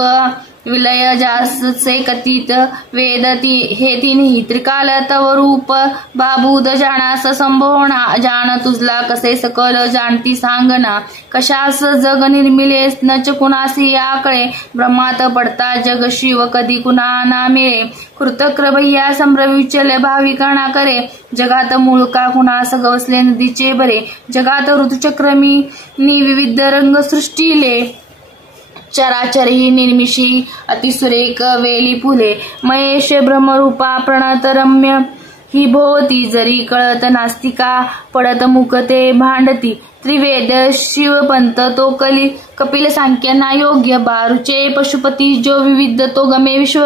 विलय जासे कथित वेदती हे तिन्ही त्रिकाल तव रूप बाबूद जाणास संभोणा जाण तुझला कसे सकल जाणती सांगना कशास जग निर्मिले नच कुणासी आकळे ब्रह्मात पडता जग शिव कधी कुणा ना मिळे कृतक्र भैया संभ्रविचल भाविकांना करे जगात मूळ का कुणास गवसले नदीचे बरे जगात ऋतुचक्रमी विविध रंग सृष्टीले चराचर ही निर्मिशी अतिसुरेख वेली फुले महेश ब्रह्मरूपा प्रणत रम्य ही भोवती जरी कळत नास्तिका पडत मुकते भांडती त्रिवेद शिवपंत तो कपिल सांख्यांना योग्य बारूचे पशुपती जो विविध तो गमे विश्व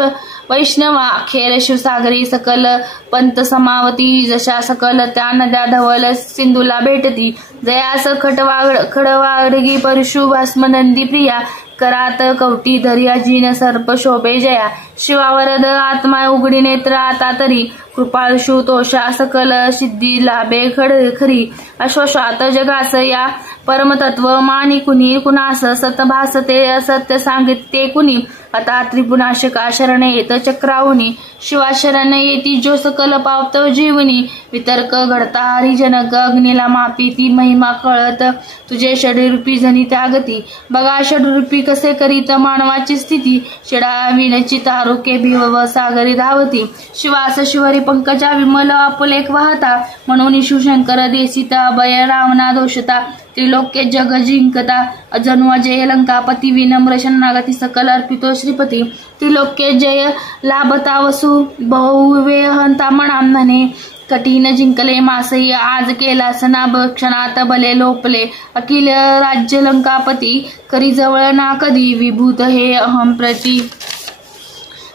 वैष्णवा खेर शिवसागरी सकल पंत समावती जशा सकल त्या नद्या धवल सिंधूला भेटती जयास खडवाडगी परशु भस्म नंदी प्रिया करात कवटी धर्या जीन सर्प शोभे जया शिवावरद आत्मा उघडी नेत्र आता तरी कृपाळशु तोषा सकल सिद्धी लाभे खरी अश्वशात जगास या परमतत्व मानी कुणी कुणास सतभासते असत्य सांगिते कुणी आता त्रिपुनाशका शरण येत चक्रावणी शिवा शरण येती जो सकल पावतव जीवनी वितर्क घडता हरिजनक अग्नीला मापी ती महिमा कळत तुझे षडरूपी जनी त्यागती बघा षडरूपी कसे करीत मानवाची स्थिती शिडा विनची तारुके भिव सागरी धावती शिवास शिवरी पंकजा विमल आपुलेख वाहता म्हणून शिवशंकर देसिता अभय रावणा दोषता त्रिलोक्य जग जिंकता अजन्वा जय लंकापती विनम्र शरणागती सकल अर्पितो श्रीपती त्रिलोक्य जय लाभता वसु बहुवे हंता म्हणे कठीण जिंकले मासई आज केला सना क्षणात भले लोपले अखिल राज्य लंकापती करी जवळ ना कधी विभूत हे अहम प्रती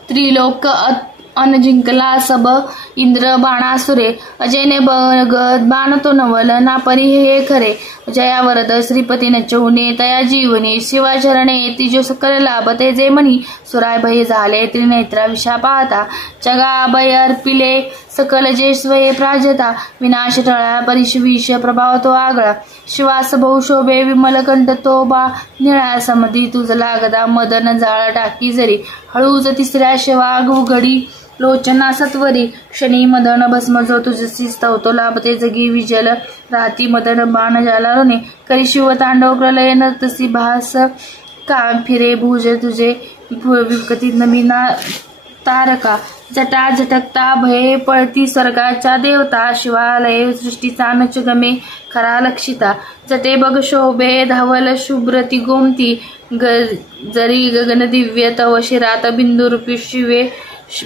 त्रिलोक अन जिंकला सब इंद्र बाणासुरे अजयने बगत बाण तो नवल ना परी हे खरे जया वरद श्रीपती नचवणे तया जीवनी शिवाचरणे येती जो सकल लाभते जे म्हणी सुराय भय झाले त्रिनेत्रा विषा पाहता जगा भय अर्पिले सकल जे स्वये प्राजता विनाश टळा परिशविष प्रभाव तो आगळा शिवास बहुशोभे विमल कंठ तो बा निळा समधी तुझला गदा मदन जाळ टाकी जरी हळूच तिसऱ्या शिवाग उघडी लोचना सत्वरी क्षणी मदन भस्म जो तुझसी स्तवतो लाभते जगी विजल राती मदन बाण जाला रोने करी शिव तांडव प्रलय नर्तसी भास का फिरे भुज तुझे विकती नमीना तारका जटा झटकता भये पळती स्वर्गाच्या देवता शिवालय सृष्टीचा नच गमे खरा लक्षिता जटे बघ शोभे धावल शुभ्रती गोमती जरी गगन दिव्य तव शिरात बिंदुरूपी शिवे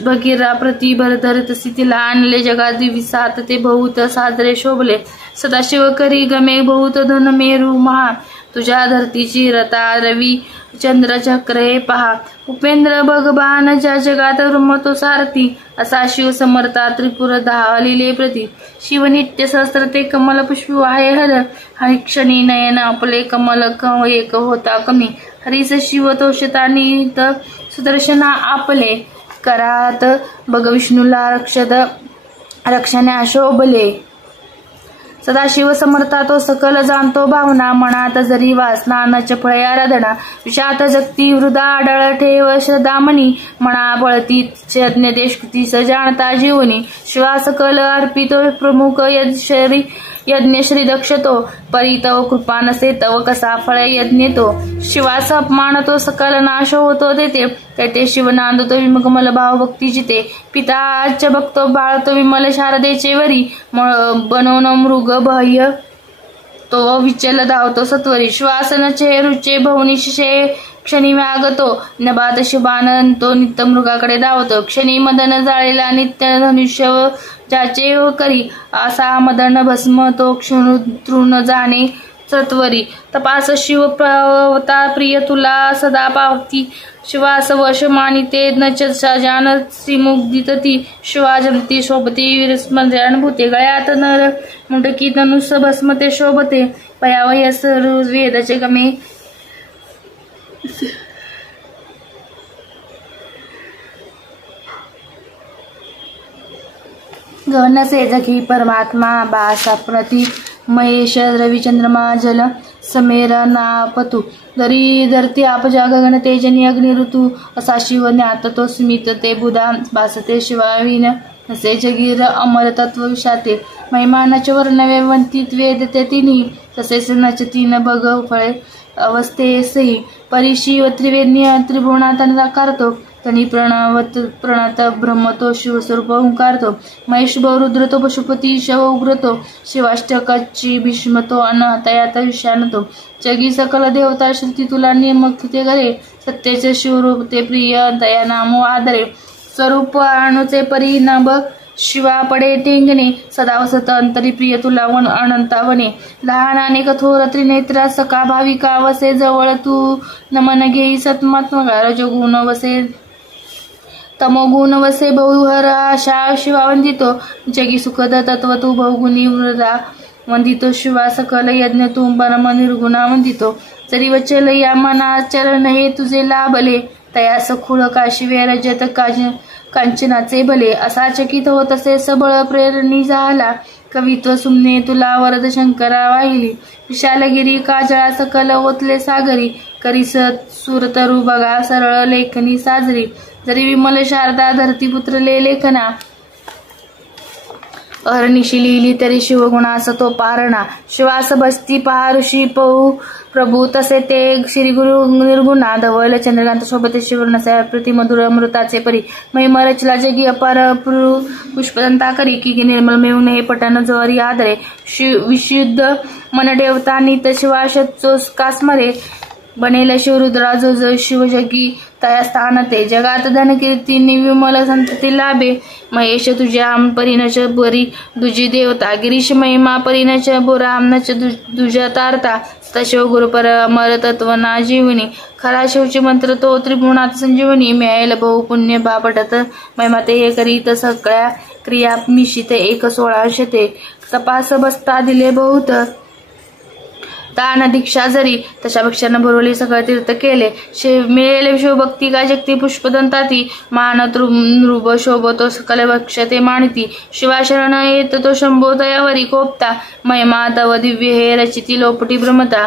भगीरा प्रति भरधर तसी तिला आणले जगात विसात ते बहुत साजरे शोभले सदाशिव करी गमे बहुत धन मेरू महा तुझ्या धरतीची रता रवी चंद्र चक्र हे पहा उपेंद्र भगवान ज्या जगात रमतो सारथी असा शिव समर्था त्रिपुर धावलिले प्रती शिवनित्य सहस्र ते कमल पुष्पी वाहे हर हरिक्षणी नयन आपले कमल एक होता कमी हरीस शिव तोषता निहित सुदर्शना आपले करात बघ विष्णूला रक्षणे शोभले सदाशिव समर्था तो सकल जाणतो भावना मनात जरी वासना न चपळे आराधना विषात जगती हृदा आढळ ठेव श्रद्धामणी मना बळती यज्ञ देशकृती सजाणता जीवनी शिवा सकल अर्पितो प्रमुख यज्ञ श्री दक्षतो परी तव कृपा नसे तव कसा फळ यज्ञ तो शिवास अपमान तो सकल नाश होतो देते तेथे शिव नांदतो विमकमल भाव भक्ती जिते पिताच भक्तो बाळतो विमल शारदेचे वरी बनवून मृग बाह्य तो विचल धावतो सत्वरी श्वासन चेहरुचे भवनी शिषे क्षणी व्यागतो नभात शुभान तो नित्य मृगाकडे धावतो क्षणी मदन जाळेला नित्य धनुष्य ज्याचे करी असा मदन भस्म तो क्षण तृण जाणे सत्वरी तपास शिव प्रवता प्रिय तुला सदा पावती शिवास वश मानिते नच जान श्रीमुग्धितती शिवा जमती शोभती विस्मरण भूते गळ्यात नर मुंडकी धनुष भस्मते शोभते पयावय वेदचे गमे गहन से जगी परमात्मा बासा प्रति महेश रवि चंद्रमा जल समेरनापतु दरी धरती आपजा गगन तेजनी अग्नि ऋतू असा शिव ज्ञात तो स्मित ते बुधा भासते शिवाविन असे जगीर अमर तत्व विषाते महिमानाचे वर्णवे वंतित वेदते तिन्ही तसेच नचतीन बघ फळे अवस्थेसही परिशिव त्रिवेद्य त्रिभुवनात नाकारतो तनी प्रणत ब्रह्मतो शिवस्वरूप ओंकारतो महेश रुद्रतो पशुपती शव उग्रतो शिवाष्टकाची भीष्मतो अनहतयात विषाणतो जगी सकल देवता श्रुती तुला नियमक ते करे सत्याचे शिवरूप ते प्रिय दया नामो आदरे स्वरूप अणुचे परिणाम शिवा पडे टेंगणे सदा वसत अंतरी प्रिय तुला वन अनंतावने लहान आणि कठोर त्रिनेत्रा सका भाविका वसे जवळ तू नमन घेई सत्मात्मका रजगुण वसे तमोगुण वसे बहुहर आशा शिवा वंदितो जगी सुखद तत्व तू बहुगुणी वृदा वंदितो शिवा सकल यज्ञ तू परम निर्गुणा वंदितो जरी वचल या मना चरण हे तुझे लाभले तया सखुळ काशिवे रजत कांचनाचे भले असा चकित होत असे सबळ प्रेरणी झाला कवित्व सुमने तुला वरद शंकरा वाहिली विशालगिरी काजळा सकल ओतले सागरी करीस सुरतरू बघा सरळ लेखनी साजरी जरी विमल शारदा धरतीपुत्रले लेखना अहर्निशी लिहिली तरी शिवगुणास तो पारणा शिवास बसती पहा ऋषी पौ प्रभू तसे ते श्री गुरु निर्गुणा धवल चंद्रकांत सोबत शिवनसा प्रतिमधुर अमृताचे परी महिमा रचला जगी अपार पुष्पदंता करी की निर्मल मिळून हे पटन जवरी आदरे विशुद्ध मन देवता नित शिवाशोस कास्मरे बनेल शिवरुद्रा जो शिवजगी तया स्थान ते जगात धन कीर्ती विमल संतती लाभे महेश तुझ्या परिणच बरी दुजी देवता गिरीश महिमा परिणच बोरामनच दुजा तारता सशिव गुरुपर अमर तत्वना जीवनी खरा शिवची मंत्र तो त्रिभुवनात संजीवनी मिळेल बहु पुण्य बापटत महिमा ते हे करीत सगळ्या क्रिया मिशित 16 ते तपास बसता दिले बहुत दान दीक्षा जरी तशा भिक्षानं भरवली सगळं तीर्थ केले मिळेल शिवभक्ती का जगती पुष्पदंताती मान नृभ शोभतो सकल भक्षते मानिती शिवाशरण येत तो शंभो दयावरी कोपता महिमा तव दिव्य हे रचिती लोपटी भ्रमता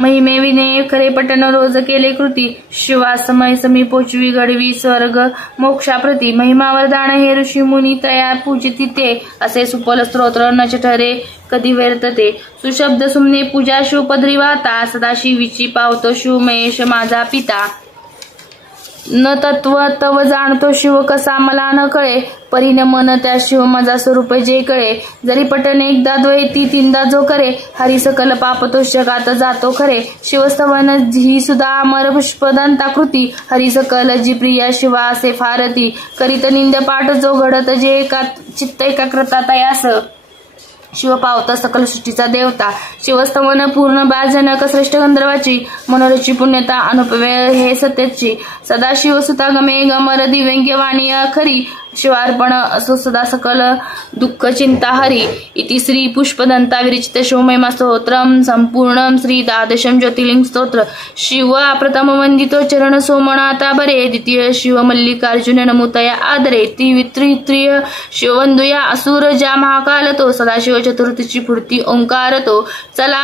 महिमे विने खरे पटन रोज केले कृती शिवा समय समी पोचवी घडवी स्वर्ग मोक्षाप्रती महिमा वरदान हे ऋषी मुनी तया पूजिती ते असे सुपल स्तोत्र नच ठरे कधी व्यर्थते सुशब्द सुमने पूजा शिवपदरी वाता सदाशिवीची पावतो शिव महेश माझा पिता न तत्व तव जाणतो शिव कसा मला न कळे परिण मन त्या शिव माझा स्वरूप जे कळे जरी पटन एकदा द्वैती तीनदा जो करे हरी सकल पाप तो जगात जातो खरे शिवस्तवन ही सुद्धा अमर पुष्पदंता कृती हरी सकल जी प्रिया शिवा असे फारती करीत निंद पाठ जो घडत जे चित्त एकाग्रता तयास शिव पावता सकल सृष्टीचा देवता शिवस्तवन पूर्ण बाजनक श्रेष्ठ गंधर्वाची मनोरची पुण्यता अनुपवेळ हे सत्याची सदा शिव सुता गमे गमर दिव्यंग्य वाणी खरी शिवार्पण असो सदा सकल दुःख चिंता हरी इति श्री पुष्पदंता विरचित शिवमहिमा स्तोत्रम संपूर्णम श्री द्वादशम ज्योतिर्लिंग स्तोत्र शिव प्रथम वंदितो चरण सोमनाथा बरे द्वितीय शिव मल्लिकार्जुन नमुतया आदरे तृतीय शिववंदुया असुर जा महाकाल तो सदाशिव चतुर्थीची पूर्ती ओंकार तो चला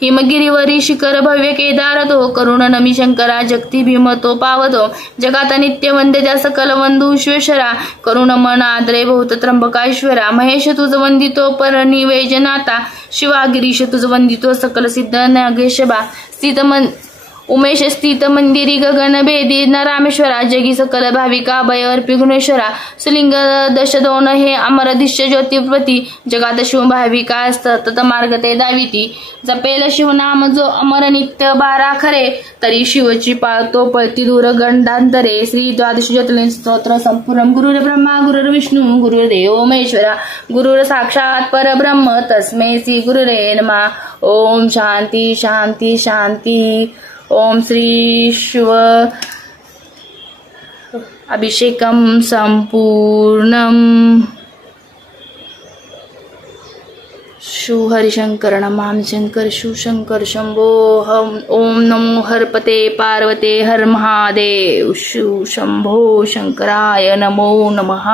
हिमगिरीवरी शिखर भव्य केदार तो करुण नमी शंकरा जगती भीम तो पावतो जगात नित्य वंद्य त्या सकल वंदू विश्वेश्वरा करुण मन आदरे बहुत त्र्यंबकाश्वरा महेश तुझ वंदितो परनिवेजनाता शिवा गिरीश तुझ वंदितो सकल सिद्ध नागेशबा उमेश स्थित मंदिरी गगन भेदी न रामेश्वरा जगी सकल भाविका भय अर्पी गुणेश्वरा सुलिंग दशदोन हे अमर दिश्य ज्योतिपती जगात शिव भाविका सतत मार्ग ते दाविती जपेल शिवनाम जो अमर नित्य बारा खरे तरी शिवची पाळतो पळती दूर गंडांतरे श्री द्वादश ज्योतिर्लिंग स्तोत्र संपूर्ण गुरुर ब्रह्मा गुरुर विष्णू गुरुर्देव महेश्वरा गुरुर साक्षात परब्रह्म तस्मै श्री गुरुरे नमः ओम शांती शांती शांती ओम श्री शिव अभिषेकम संपूर्णम शिव हरिशंकर नमामि शंकर शिव शंकर शंभो हम ओम नमो हरपते पार्वते हर महादेव शिव शंभो शंकराय नमो नमः।